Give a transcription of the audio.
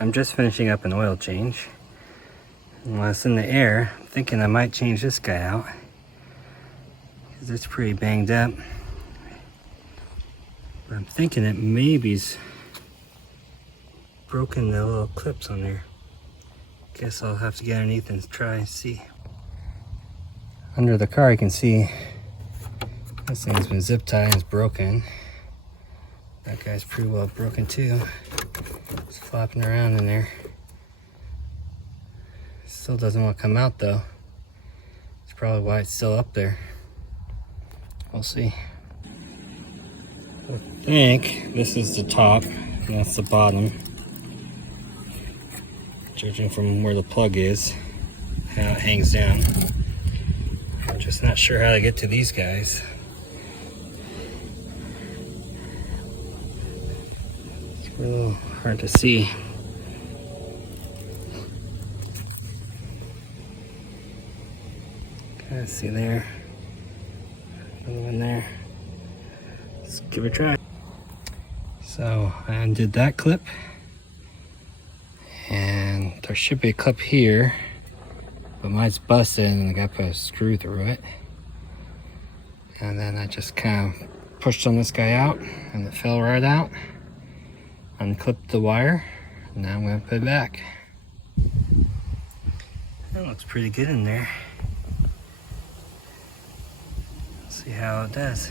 I'm just finishing up an oil change. And while it's in the air, I'm thinking I might change this guy out, because it's pretty banged up. But I'm thinking it maybe's broken the little clips on there. Guess I'll have to get underneath and try and see. Under the car you can see this thing's been zip tied and it's broken. That guy's pretty well broken too. It's flopping around in there. Still doesn't want to come out though. That's probably why it's still up there. We'll see. I think this is the top and that's the bottom. Judging from where the plug is, how it hangs down. I'm just not sure how to get to these guys. It's a little hard to see. Kind of see there. Another one there. Let's give it a try. So I undid that clip. And there should be a clip here, but mine's busted and I got to put a screw through it. And then I just kind of pushed on this guy out and it fell right out. Unclipped the wire, and now I'm going to put it back. That looks pretty good in there. Let's see how it does.